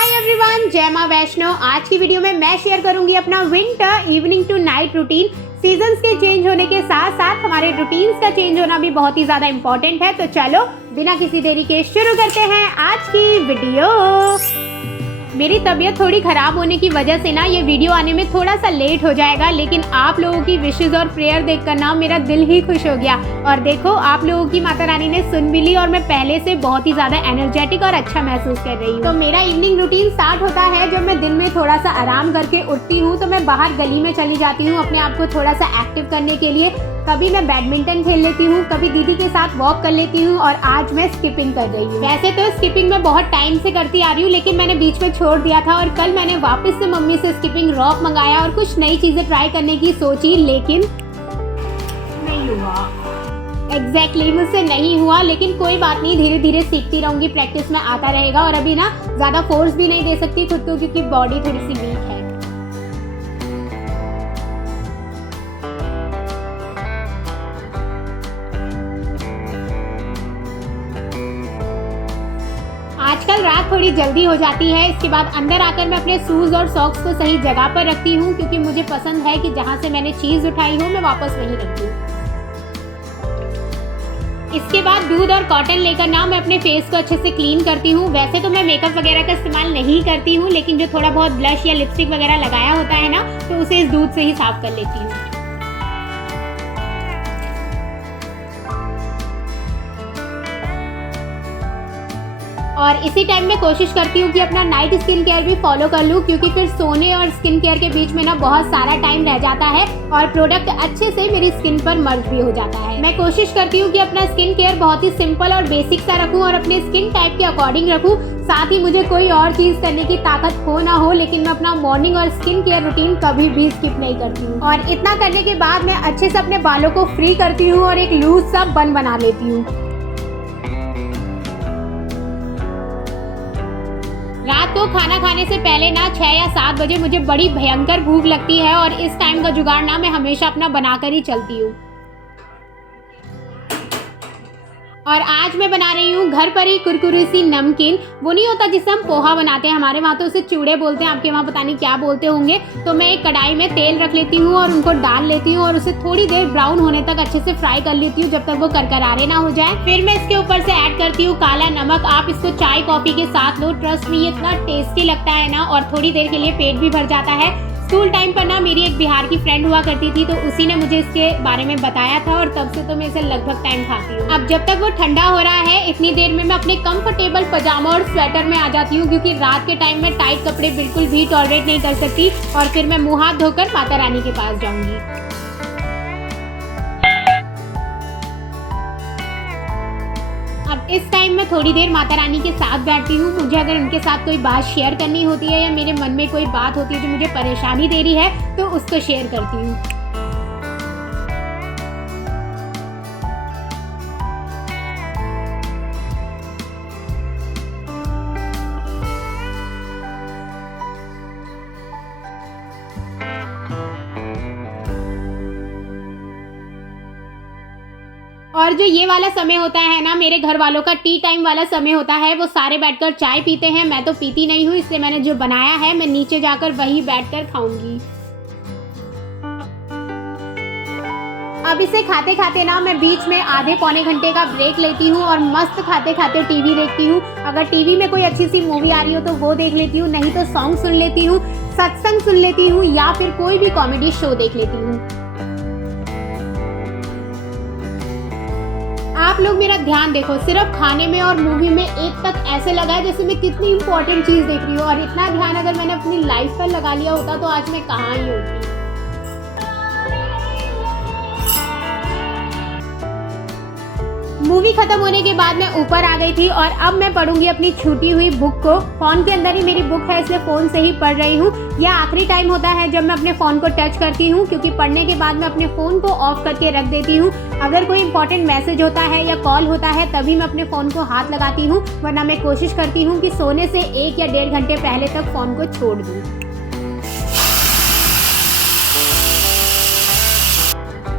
Hi everyone, जय मां वैष्णो। आज की वीडियो में मैं शेयर करूंगी अपना winter evening tonight routine. Seasons के चेंज होने के साथ साथ हमारे रूटीन्स का चेंज होना भी बहुत ही ज़्यादा इम्पोर्टेंट है। तो चलो बिना किसी देरी के शुरू करते हैं आज की वीडियो। मेरी तबीयत थोड़ी ख़राब होने की वजह से ना ये वीडियो आने में थोड़ा सा लेट हो जाएगा, लेकिन आप लोगों की विशेज़ और प्रेयर देखकर ना मेरा दिल ही खुश हो गया। और देखो, आप लोगों की माता रानी ने सुन भी ली और मैं पहले से बहुत ही ज़्यादा एनर्जेटिक और अच्छा महसूस कर रही हूँ। तो मेरा इवनिंग रूटीन स्टार्ट होता है जब मैं दिन में थोड़ा सा आराम करके उठती हूँ तो मैं बाहर गली में चली जाती हूँ अपने आप को थोड़ा सा एक्टिव करने के लिए। कभी मैं बैडमिंटन खेल लेती हूँ, कभी दीदी के साथ वॉक कर लेती हूँ और आज मैं स्किपिंग कर रही हूँ। वैसे तो स्किपिंग मैं बहुत टाइम से करती आ रही हूँ, लेकिन मैंने बीच में छोड़ दिया था और कल मैंने वापस से मम्मी से स्किपिंग रॉप मंगाया और कुछ नई चीज़ें ट्राई करने की सोची, लेकिन नहीं हुआ। एग्जैक्टली मुझसे नहीं हुआ, लेकिन कोई बात नहीं, धीरे धीरे सीखती रहूँगी, प्रैक्टिस में आता रहेगा। और अभी ना ज़्यादा फोर्स भी नहीं दे सकती खुद को क्योंकि बॉडी थोड़ी सी वीक है। आजकल रात थोड़ी जल्दी हो जाती है। इसके बाद अंदर आकर मैं अपने शूज़ और सॉक्स को सही जगह पर रखती हूँ क्योंकि मुझे पसंद है कि जहाँ से मैंने चीज़ उठाई हो मैं वापस वहीं रख दूँ। इसके बाद दूध और कॉटन लेकर ना मैं अपने फेस को अच्छे से क्लीन करती हूँ। वैसे तो मैं मेकअप वगैरह का इस्तेमाल नहीं करती हूँ, लेकिन जो थोड़ा बहुत ब्लश या लिपस्टिक वगैरह लगाया होता है ना, तो उसे इस दूध से ही साफ कर लेती हूँ। और इसी टाइम में कोशिश करती हूँ कि अपना नाइट स्किन केयर भी फॉलो कर लूँ, क्योंकि फिर सोने और स्किन केयर के बीच में ना बहुत सारा टाइम रह जाता है और प्रोडक्ट अच्छे से मेरी स्किन पर मर्ज भी हो जाता है। मैं कोशिश करती हूँ कि अपना स्किन केयर बहुत ही सिंपल और बेसिक सा रखूँ और अपने स्किन टाइप के अकॉर्डिंग रखूँ। साथ ही मुझे कोई और चीज़ करने की ताकत हो ना हो, लेकिन मैं अपना मॉर्निंग और स्किन केयर रूटीन कभी भी स्किप नहीं करती हूँ। और इतना करने के बाद मैं अच्छे से अपने बालों को फ्री करती हूँ और एक लूज सा बन बना लेती हूँ। रात को खाना खाने से पहले ना 6 या 7 बजे मुझे बड़ी भयंकर भूख लगती है और इस टाइम का जुगाड़ ना मैं हमेशा अपना बनाकर ही चलती हूँ। और आज मैं बना रही हूँ घर पर ही कुरकुरी सी नमकीन। वो नहीं होता जिससे हम पोहा बनाते हैं, हमारे वहाँ तो उसे चूड़े बोलते हैं, आपके वहाँ पता नहीं क्या बोलते होंगे। तो मैं एक कढ़ाई में तेल रख लेती हूँ और उनको डाल लेती हूँ और उसे थोड़ी देर ब्राउन होने तक अच्छे से फ्राई कर लेती हूँ जब तक वो करकरारे ना हो जाए। फिर मैं इसके ऊपर से ऐड करती हूँ काला नमक। आप इसको चाय कॉफी के साथ लो, ट्रस्ट मी, ये इतना टेस्टी लगता है ना और थोड़ी देर के लिए पेट भी भर जाता है। स्कूल टाइम पर ना मेरी एक बिहार की फ्रेंड हुआ करती थी, तो उसी ने मुझे इसके बारे में बताया था और तब से तो मैं इसे लगभग टाइम खाती हूँ। अब जब तक वो ठंडा हो रहा है, इतनी देर में मैं अपने कंफर्टेबल पजामा और स्वेटर में आ जाती हूँ, क्योंकि रात के टाइम में टाइट कपड़े बिल्कुल भी टॉलरेट नहीं कर सकती। और फिर मैं मुँह हाथ धोकर माता रानी के पास जाऊँगी। अब इस टाइम में थोड़ी देर माता रानी के साथ बैठती हूँ। मुझे अगर उनके साथ कोई बात शेयर करनी होती है या मेरे मन में कोई बात होती है जो मुझे परेशानी दे रही है, तो उसको शेयर करती हूँ। और जो ये वाला समय होता है ना, मेरे घर वालों का टी टाइम वाला समय होता है। वो सारे बैठकर चाय पीते हैं, मैं तो पीती नहीं हूँ, इसलिए मैंने जो बनाया है मैं नीचे जाकर वहीं बैठकर खाऊंगी। अब इसे खाते खाते ना मैं बीच में आधे पौने घंटे का ब्रेक लेती हूँ और मस्त खाते खाते टीवी देखती हूँ। अगर टीवी में कोई अच्छी सी मूवी आ रही हो तो वो देख लेती हूँ, नहीं तो सॉन्ग सुन लेती हूँ, सत्संग सुन लेती हूँ या फिर कोई भी कॉमेडी शो देख लेती हूँ। आप लोग मेरा ध्यान देखो, सिर्फ खाने में और मूवी में एक तक ऐसे लगा है जैसे मैं कितनी इंपॉर्टेंट चीज़ देख रही हूँ। और इतना ध्यान अगर मैंने अपनी लाइफ पर लगा लिया होता तो आज मैं कहाँ ही होती। मूवी खत्म होने के बाद मैं ऊपर आ गई थी और अब मैं पढ़ूंगी अपनी छूटी हुई बुक को। फ़ोन के अंदर ही मेरी बुक है, इसलिए फ़ोन से ही पढ़ रही हूँ। यह आखिरी टाइम होता है जब मैं अपने फ़ोन को टच करती हूँ, क्योंकि पढ़ने के बाद मैं अपने फ़ोन को ऑफ करके रख देती हूँ। अगर कोई इंपॉर्टेंट मैसेज होता है या कॉल होता है तभी मैं अपने फ़ोन को हाथ लगाती हूँ, वरना मैं कोशिश करती हूँ कि सोने से 1 या 1.5 घंटे पहले तक फ़ोन को छोड़ दूँ।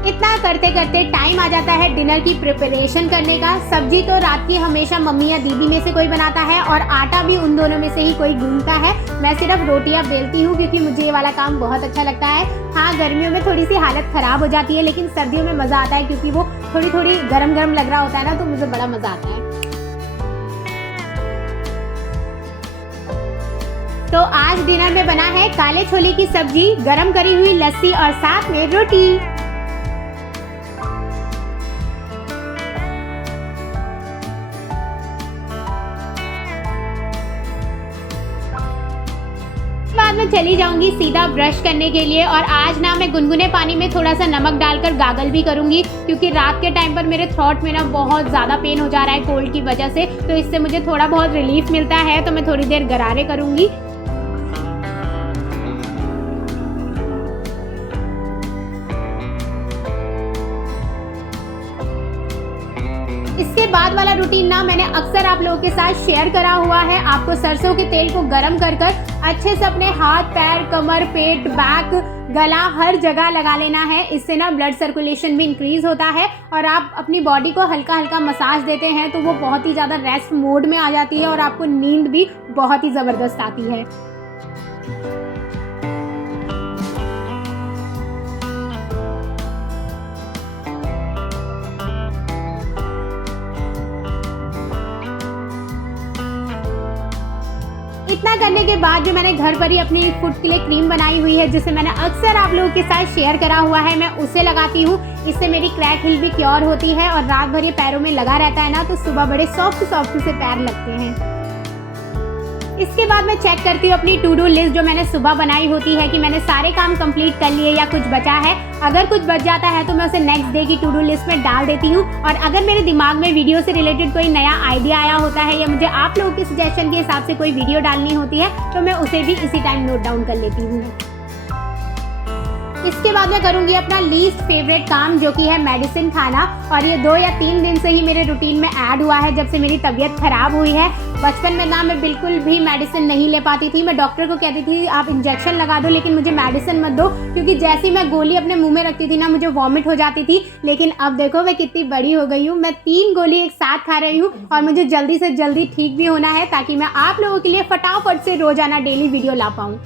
इतना करते करते टाइम आ जाता है डिनर की प्रिपरेशन करने का। सब्जी तो रात की हमेशा मम्मी या दीदी में से कोई बनाता है और आटा भी उन दोनों में से ही कोई गूंथता है। मैं सिर्फ रोटियां बेलती हूँ क्योंकि मुझे ये वाला काम बहुत अच्छा लगता है। हाँ, गर्मियों में थोड़ी सी हालत खराब हो जाती है, लेकिन सर्दियों में मज़ा आता है क्योंकि वो थोड़ी थोड़ी गरम गरम लग रहा होता है ना, तो मुझे बड़ा मज़ा आता है। तो आज डिनर में बना है काले छोले की सब्जी, गरम करी हुई लस्सी और साथ में रोटी। बाद में चली जाऊंगी सीधा ब्रश करने के लिए। और आज ना मैं गुनगुने पानी में थोड़ा सा नमक डालकर गागल भी करूंगी क्योंकि रात के टाइम पर मेरे थ्रोट में ना बहुत ज़्यादा पेन हो जा रहा है कोल्ड की वजह से, तो इससे मुझे थोड़ा बहुत रिलीफ मिलता है। तो मैं थोड़ी देर गरारे करूंगी। इसके बाद वाला रूटीन ना मैंने अक्सर आप लोगों के साथ शेयर करा हुआ है। आपको सरसों के तेल को गरम कर अच्छे से अपने हाथ, पैर, कमर, पेट, बैक, गला हर जगह लगा लेना है। इससे ना ब्लड सर्कुलेशन भी इंक्रीज होता है और आप अपनी बॉडी को हल्का हल्का मसाज देते हैं तो वो बहुत ही ज़्यादा रेस्ट मोड में आ जाती है और आपको नींद भी बहुत ही ज़बरदस्त आती है। इतना करने के बाद जो मैंने घर पर ही अपनी फुट के लिए क्रीम बनाई हुई है, जिसे मैंने अक्सर आप लोगों के साथ शेयर करा हुआ है, मैं उसे लगाती हूँ। इससे मेरी क्रैक हिल भी क्योर होती है और रात भर ये पैरों में लगा रहता है ना, तो सुबह बड़े सॉफ्ट सॉफ्ट से पैर लगते हैं। इसके बाद मैं चेक करती हूँ अपनी टू डू लिस्ट जो मैंने सुबह बनाई होती है कि मैंने सारे काम कंप्लीट कर लिए या कुछ बचा है। अगर कुछ बच जाता है तो मैं उसे नेक्स्ट डे की टू डू लिस्ट में डाल देती हूँ। और अगर मेरे दिमाग में वीडियो से रिलेटेड कोई नया आइडिया आया होता है या मुझे आप लोगों के सजेशन के हिसाब से कोई वीडियो डालनी होती है तो मैं उसे भी इसी टाइम नोट डाउन कर लेती हूँ। इसके बाद मैं करूंगी अपना लीस्ट फेवरेट काम जो कि है मेडिसिन खाना। और ये 2 या 3 दिन से ही मेरे रूटीन में ऐड हुआ है जब से मेरी तबीयत खराब हुई है। बचपन में ना मैं बिल्कुल भी मेडिसिन नहीं ले पाती थी। मैं डॉक्टर को कहती थी आप इंजेक्शन लगा दो लेकिन मुझे मेडिसिन मत दो, क्योंकि जैसे ही मैं गोली अपने मुंह में रखती थी ना मुझे वॉमिट हो जाती थी। लेकिन अब देखो मैं कितनी बड़ी हो गई हूँ, मैं 3 गोली एक साथ खा रही हूँ और मुझे जल्दी से जल्दी ठीक भी होना है ताकि मैं आप लोगों के लिए फटाफट से रोजाना डेली वीडियो ला पाऊँ।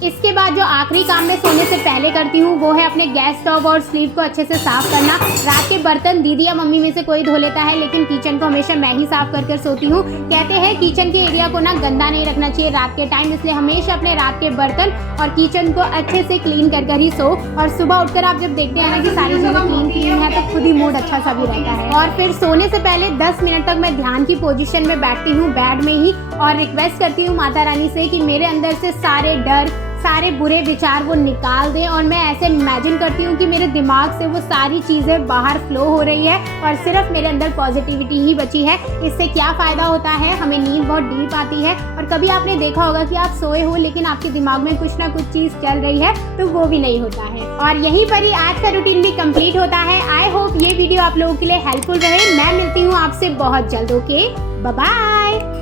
इसके बाद जो आखिरी काम मैं सोने से पहले करती हूँ वो है अपने गैस स्टोव और स्लीव को अच्छे से साफ करना। रात के बर्तन दीदी या मम्मी में से कोई धो लेता है, लेकिन किचन को हमेशा मैं ही साफ कर सोती हूँ। कहते हैं किचन के एरिया को ना गंदा नहीं रखना चाहिए रात के टाइम, इसलिए हमेशा अपने रात के बर्तन और किचन को अच्छे से क्लीन कर ही सो। और सुबह उठकर आप जब देखते हैं ना कि सारी चीज़ें क्लीन है तो खुद ही मूड अच्छा सा भी रहता है। और फिर सोने से पहले 10 मिनट तक मैं ध्यान की पोजीशन में बैठती हूँ बेड में ही और रिक्वेस्ट करती हूँ माता रानी से कि मेरे अंदर से सारे डर, सारे बुरे विचार वो निकाल दें। और मैं ऐसे इमेजिन करती हूँ कि मेरे दिमाग से वो सारी चीज़ें बाहर फ्लो हो रही है और सिर्फ मेरे अंदर पॉजिटिविटी ही बची है। इससे क्या फ़ायदा होता है, हमें नींद बहुत डीप आती है। और कभी आपने देखा होगा कि आप सोए हो लेकिन आपके दिमाग में कुछ ना कुछ चीज़ चल रही है, तो वो भी नहीं होता है। और यहीं पर ही आज का रूटीन भी कंप्लीट होता है। आई होप ये वीडियो आप लोगों के लिए हेल्पफुल रहे। मैं मिलती हूँ आपसे बहुत जल्द। Okay, bye bye.